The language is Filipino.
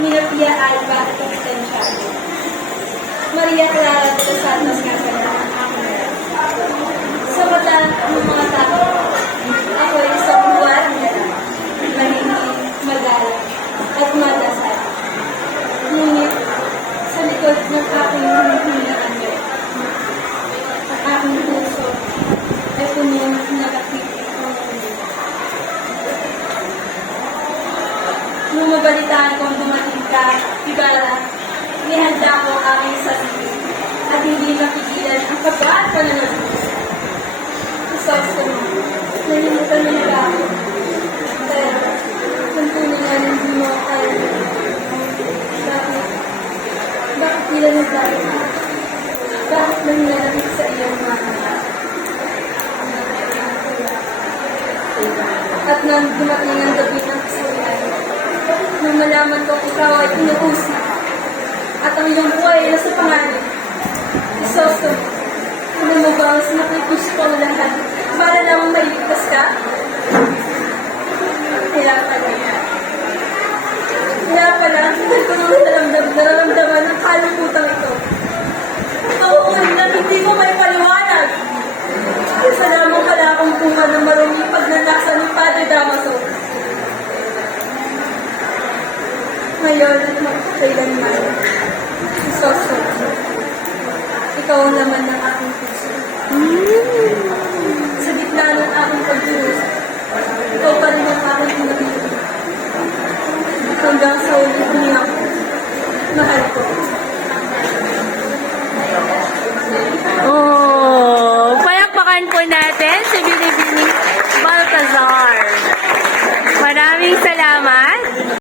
Nina Pia Alba at Constanciano. Maria Clara de los Santos Casana ang aking sa mata ng mga tao, ako ay isang buwan mahinig, magalang, at madasal. Ngunit, sa likod ng aking hinihingaan ang aking puso ay puno ng nakakipit ng mundo. Nung mabalitaan kong dumating ka, Ibarra, nihanda ko ang aking sarili at hindi mapigilan ang kaba at pananabos. Gusto mo, nalimutan mo na ako. Pero, kung tunay na hindi mo kaya, bakit tila nagdahil? Bakit nangyayari sa iyong mga? At nang dumating ang gabi ng kasulian, nang malaman ko ikaw ay inuusap, at ang iyong buhay ay nasa pangalan. Isosto, ano mo ba ang sinakripisyo ko ang lahat para namang mailigtas ka? Kaya pala, hindi ko nang nararamdaman ang kalungkutan ito. Kauungan na hindi ko may paliwanag. Isa lamang pala akong bunga ng marumi pagnanasa ng Padre Damaso. Ngayon at magkakailanman, Isoso, ikaw ang laman ng aking puso. Sa gitna ng aking pagdurusa, ikaw pa rin ang aking pinag-ibig. Hanggang sa ulit niya, mahal ko. Oh, palakpakan po natin si Binibini.